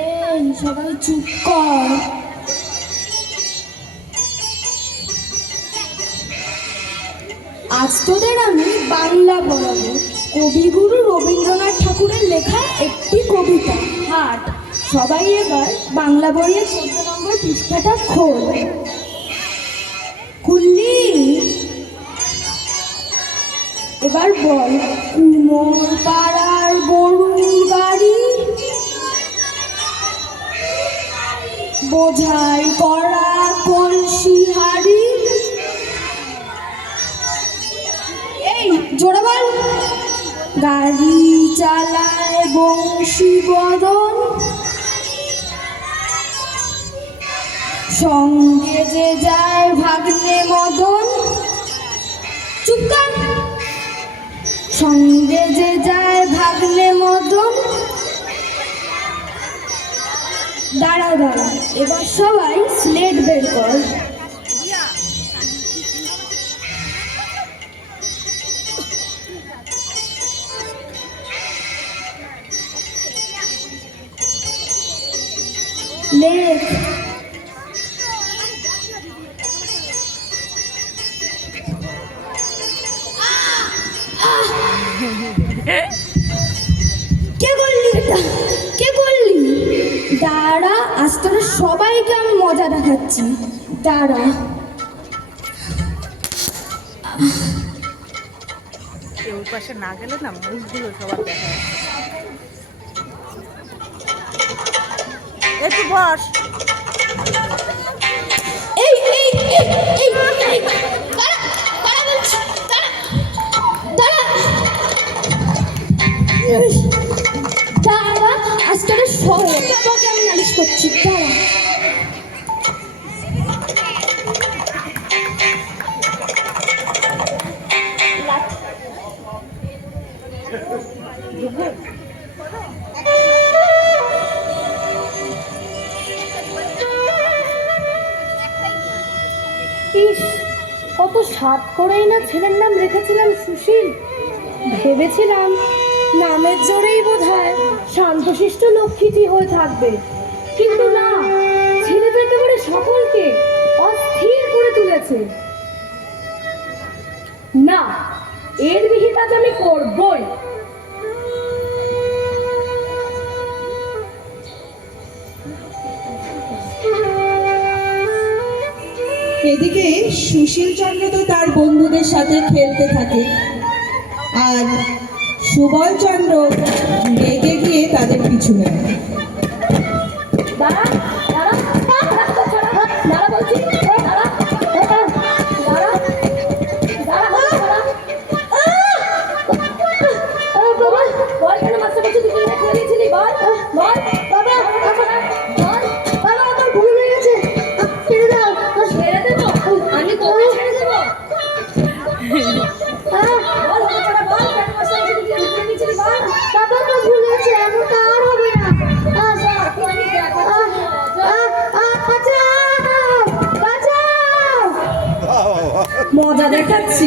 এই সবাই চুপ কর। আজ তোদের আমি বাংলা পড়াবো। কবিগুরু রবীন্দ্রনাথ ঠাকুরের লেখা একটি কবিতা হাট। সবাই এবার বাংলা বইয়ের 14 নম্বর পৃষ্ঠাটা খোল। খুললি? এবার বল, কুমোর পাড়ার গরুর গাড়ি বোঝাই করা কলসি হাড়ি। এই জোরে বল। গাড়ি চালায় বংশী বদন, সঙ্গে যে যায় ভাগ্নে মদন। চুপ কর। সঙ্গে যে যায় ভাগ্নে মদন। দাঁড়া দাঁড়া, এবার সবাই স্লেট বের কর। লেখ। কে করলি এটা? কে করলি? দাঁড়া, আজ তোরা সবাইকে আমি মজা দেখাচ্ছি। দাঁড়া। কেউ পাশে না গেলে না মুখগুলো সবার দেখা যাচ্ছে। একটু বস। এই এই এই এই এই দাঁড়া দাঁড়া বলছি, দাঁড়া দাঁড়া দাঁড়া। আজ তোরা সবাইকে আমি নালিশ করছি। দাঁড়া। ইস, কত সাত করেই না ছেলের নাম রেখেছিলাম সুশীল। ভেবেছিলাম নামের জোরেই বোধহয় শান্তশিষ্ট লক্ষ্মীটি হয়ে থাকবে, কিন্তু না, ছেলেটা একেবারে সকলকে অস্থির করে তুলেছে। না, এর বিহিত কাজ আমি করবই। এদিকে সুশীল চন্দ্র তো তার বন্ধুদের সাথে খেলতে থাকে, আর সুবল চন্দ্র রেগে গিয়ে তাদের পিছু নেয়। দাঁড়া দাঁড়া দাঁড়া দাঁড়া বলছি, দাঁড়া দাঁড়া দাঁড়া দাঁড়া। বাবা বল, কেন মাস্টার বলছি তুই কেন খেলে দিয়েছিলি? বল বল বাবা। বল বাবা, আমার ভুল হয়ে গেছে, ছেড়ে দাও। ছেড়ে দেবো? আমি তোকে ছেড়ে দেবো? বল ছোটা, বল কেন মাস্টার বলছি তুই কেন খেলে দিয়েছিলি? বল বাবা, আমার ভুল হয়েছে, এমনটা আর হবে না। মজা দেখাচ্ছি।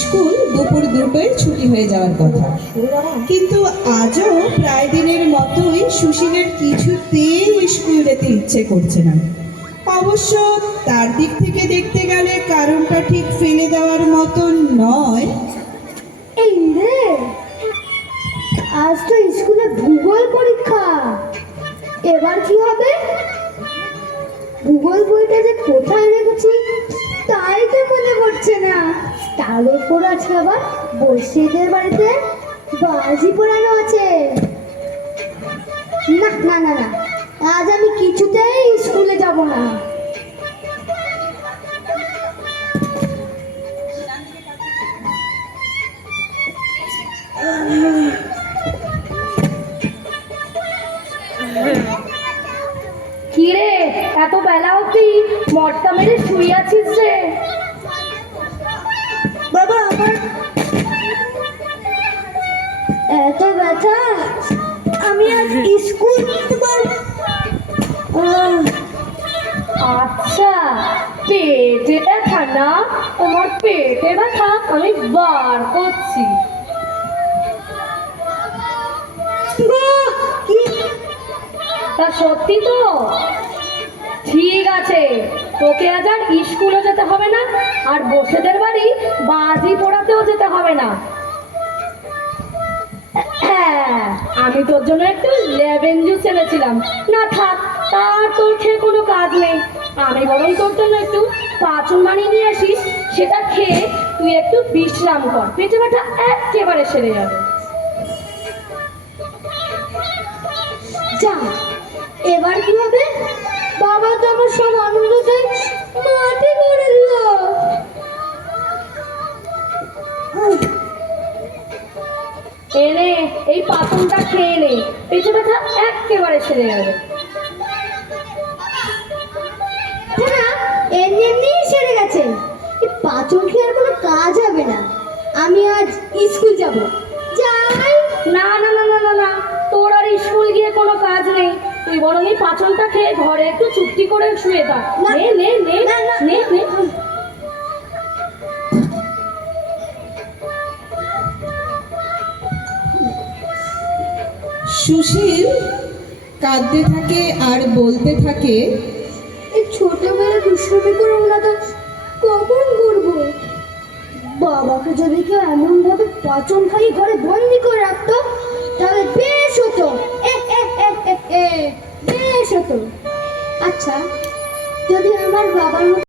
স্কুল দুপুর 2টায় ছুটি হয়ে যাওয়ার কথা, কিন্তু আজও প্রায় দিনের মতোই সুশীলের কিছুতেই স্কুল যেতে ইচ্ছে করছে না। অবশ্য তার দিক থেকে দেখতে গেলে কারণটা ঠিক ফেলে দেওয়ার মতন নয়। এই রে, আজ তো স্কুলে ভূগোল পরীক্ষা, এবার কি হবে? ভূগোল বইটা যে কোথায় রেখেছি তাই তো মনে পড়ছে না। তার উপর আজকে আবার বৈশাখের বাড়িতে বাজি পোড়ানো আছে। না না না না, আজ আমি কিছুতেই স্কুলে যাব না। কি রে, এত বেলা অবধি মটকা মেরে শুয়ে আছিস রে? বাবা, আমার এত ব্যথা, আমি আজ স্কুল যেতে পারবো। আচ্ছা, পেটে ব্যথা না, তোমার পেটে ব্যথা আমি বার করছি। তা সত্যি তো? ঠিক আছে, তোকে আজ আর স্কুলে যেতে হবে না, আর বসেদের বাড়ি বাজি পোড়াতেও যেতে হবে না। হ্যাঁ, আমি তোর জন্য একটু লেমন জুস এনেছিলাম। না থাক, তার তোর খেয়ে কোনো কাজ নেই। আমি বরং তোর জন্য একটু পাঁচন বানিয়ে নিয়ে আসিস, সেটা খেয়ে তুই একটু বিশ্রাম কর, পেটে ব্যথা একেবারে সেরে যাবে। যা, এবার কি হবে? বাবা তো আমার সব আনন্দটাই মাটি করে দিল। এনে এই পাতনটা খেয়ে নে, পেটে ব্যথা একেবারে সেরে যাবে। না, এমনি এমনিই সেরে গেছে। এই পাচন খেয়ে আর কোনো কাজ হবে না। আমি আজ স্কুল যাব। যাই। না না না না না না, তোর আর স্কুল গিয়ে কোনো কাজ নেই। তুই বরং এই পাচনটা খেয়ে ঘরে একটু চুপটি করে শুয়ে থাক। নে নে নে না, না, নে নে। সুশীল কাঁদতে থাকে আর বলতে থাকে, এই ছোটবেলায় দুষ্টুমি করুন না তো কখন করবো? বাবাকে যদি কেউ এমন ভাবে পাচন খাই ঘরে বন্দি করে রাখতো তাহলে বেশ হতো। বেশ হতো। আচ্ছা, যদি আমার বাবার মতো